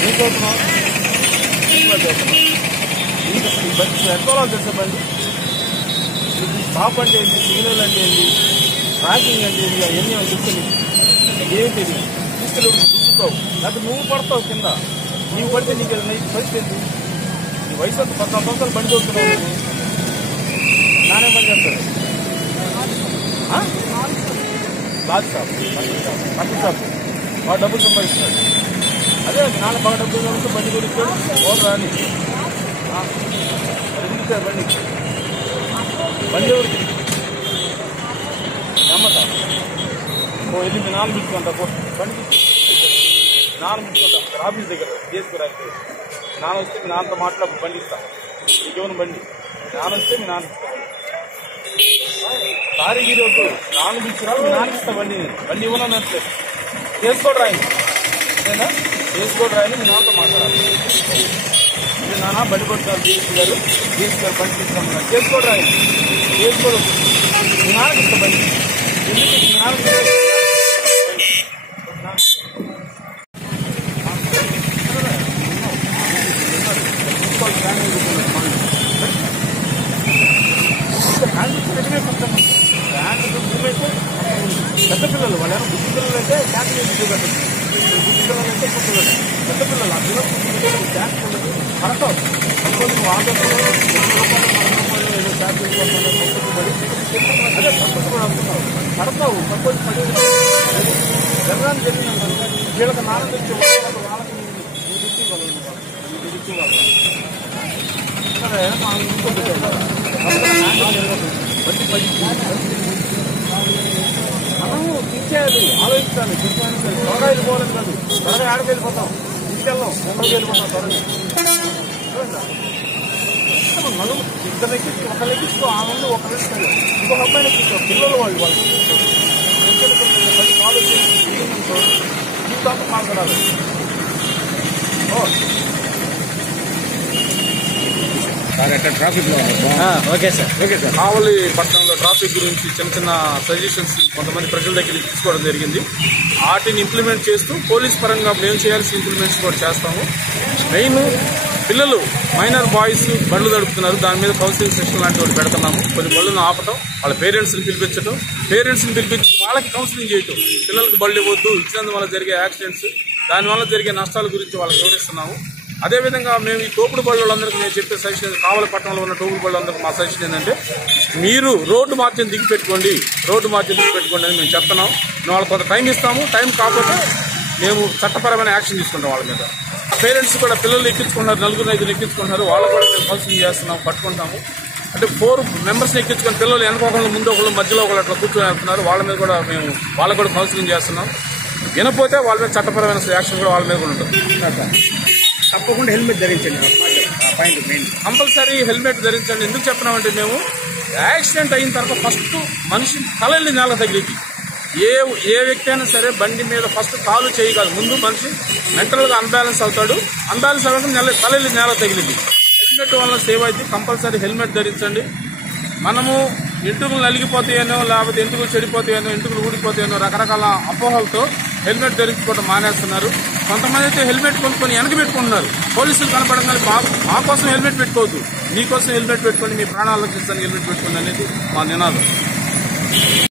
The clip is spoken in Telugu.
ఏం చదువుతున్నావు? ఈ బండి ఎక్కడో తెలుసా బండి? స్టాప్ అంటే ఏంటి, సిగ్నల్ అంటే ఏంటి, ట్రాకింగ్ అంటే ఏంటి, అవన్నీ తెలుస్తుంది. ఏమి తెలియదు. తీసుకెళ్ళి దుక్కుతావు, లేకపోతే నువ్వు పడతావు కింద. నీవు పడితే నీకు పరిస్థితి ఏంటి? నీ వయసు అంతా 14 సంవత్సరాలు బండి చదువుతున్నావు. నానే పని చేస్తాడు. లాజ్ షాప్, బట్టల షాప్, బాగా డబ్బులు సంపాదిస్తున్నాడు. అదే నాన్న బాగా డబ్బులు సంపాదిస్తే బండి కొనిచ్చాడు. ఓన్ రాని ఎందుకు బండి ఎవరికి నమ్మతా? వెళ్ళి మీ నాన్న పిలుచుకుంటా, బండి నాన్న పిలుచుకుంటా ఆఫీస్ దగ్గర చేసుకురాకి. నాన్న వస్తే మీ నాన్నతో మాట్లాడు, బండి ఇస్తా. నీకేమైనా బండి నాన్న వస్తే మీ నాన్న సారీ ఈరోజు నాన్న పిలుచుకురా, మీ నాన్నకి ఇస్తా బండి. బండి ఇవ్వనని అంటే చేసుకోడు రాయని, అంతేనా? చేసుకోడు రాయని మీ నాన్నతో మాట్లాడాలి. ఇది నాన్న బండి కొట్టారు డిఎస్పీ గారు బండి తీసుకున్నాను. చేసుకోడు రాయని, చేసుకోడు. మీ నాన్నకి ఇస్తా బండి. ఎందుకు మీ నాన్నకి పెద్ద పిల్లలు వాళ్ళు ఏమో బుద్ధి పిల్లలు అయితే ట్యాంక్ పెట్టండి. బుద్ధి పిల్లలు అయితే పుట్టలేదు. పెద్ద పిల్లలు అందులో ట్యాంక్ కరెక్ట్ సపోజ్ ఆగస్టులో 2 రూపాయలు ఏదో ట్యాంక్ పడి అదే సపోజ్ కూడా అనుకున్నావు కడతావు. సపోజ్ 10 జరగాలని జరిగిన వీళ్ళకి నాన్న తెచ్చి వాళ్ళకి ఇచ్చేవాళ్ళు సరే మనము ఇచ్చేది ఆలోచించాలి. త్వరగా వెళ్ళిపోవాలని కాదు, త్వరగా ఆడకి వెళ్ళిపోతాం, ఇంటికెళ్ళాం, ముందుకు వెళ్ళిపోతాం త్వరగా. నలుగురు ఇద్దరు ఎక్కించుకో, ఒకళ్ళు ఎక్కించుకో, ఆ ముందు ఒకళ్ళు ఎక్కించుకో, ఇంకొక అమ్మాయిని ఎక్కించుకో. పిల్లలు వాళ్ళు 10 కాలు చేయించుకో, ఇంత మాట్లాడాలి. Okay sir. కావలి పట్టణంలో ట్రాఫిక్ గురించి చిన్న చిన్న సజెషన్స్ కొంతమంది ప్రజల దగ్గర తీసుకోవడం జరిగింది. వాటిని ఇంప్లిమెంట్ చేస్తూ పోలీస్ పరంగా మేము చేయాల్సిన ఇంప్లిమెంట్స్ కూడా చేస్తాము. మెయిన్ పిల్లలు మైనర్ బాయ్స్ బండ్లు నడుపుతున్నారు, దాని మీద కౌన్సిలింగ్ సెక్షన్ లాంటి వాళ్ళు పెడుతున్నాము. కొన్ని బళ్ళను ఆపటం, వాళ్ళ పేరెంట్స్ని పిలిపించడం, పేరెంట్స్ని పిలిపించి వాళ్ళకి కౌన్సిలింగ్ చేయటం. పిల్లలకు బళ్ళు ఇవ్వద్దు, ఇచ్చినందువల్ల జరిగే యాక్సిడెంట్స్, దానివల్ల జరిగే నష్టాల గురించి వాళ్ళకి వివరిస్తున్నాము. అదేవిధంగా మేము ఈ తోపుడు బళ్ళు వాళ్ళందరికీ నేను చెప్పే సజెషన్, కావలి పట్టణంలో ఉన్న తోపుడు బళ్ళందరికీ మా సజెషన్ ఏంటంటే, మీరు రోడ్డు మార్జిన్ దిగిపెట్టుకోండి అని మేము చెప్తున్నాం. మేము వాళ్ళకి కొంత టైం ఇస్తాము. టైం కాకపోతే మేము చట్టపరమైన యాక్షన్ తీసుకుంటాం వాళ్ళ మీద. పేరెంట్స్ కూడా పిల్లలు ఎక్కించుకుంటారు, 4-5 ఎక్కించుకుంటారు, వాళ్ళు కూడా మేము కౌన్సిలింగ్ చేస్తున్నాం, పట్టుకుంటాము. అంటే 4 మెంబర్స్ని ఎక్కించుకొని పిల్లలు వెనక ఒకళ్ళు ముందు ఒకళ్ళు మధ్యలో ఒకళ్ళు అట్లా కూర్చొని వెళ్తున్నారు. వాళ్ళ మీద కూడా మేము వాళ్ళకు కూడా కౌన్సిలింగ్ చేస్తున్నాం. వినపోతే వాళ్ళ మీద చట్టపరమైన యాక్షన్ కూడా వాళ్ళ మీద కూడా ఉంటుంది. తప్పకుండా హెల్మెట్ ధరించండి. కంపల్సరీ హెల్మెట్ ధరించండి. ఎందుకు చెప్తున్నామంటే, మేము యాక్సిడెంట్ అయిన తర్వాత ఫస్ట్ మనిషి తలెళ్ళి నేల తగిలింది. ఏ వ్యక్తి అయినా సరే బండి మీద ఫస్ట్ కాలు చేయగలదు. ముందు మనిషి మెంటల్గా అన్బ్యాలెన్స్ అవుతాడు. అన్బ్యాలెన్స్ అవ్వడం తలెళ్ళి నేల తగిలింది. హెల్మెట్ వల్ల సేవ్ అయితే కంపల్సరీ హెల్మెట్ ధరించండి. మనము ఎంటుకలు నలిగిపోతాయనో, లేకపోతే ఎంటుకలు చెడిపోతాయనో, ఎంటుకలు ఊడిపోతాయనో రకరకాల అపోహలతో హెల్మెట్ ధరించుకోవడం మానేస్తున్నారు. కొంతమంది అయితే హెల్మెట్ కొనుక్కొని వెనక పెట్టుకుంటున్నారు. పోలీసులు కనపడగానే మా కోసం హెల్మెట్ పెట్టుకోవద్దు, మీకోసం హెల్మెట్ పెట్టుకోండి, మీ ప్రాణాలు రక్షించడానికి హెల్మెట్ పెట్టుకోండి అనేది మా నినాదం.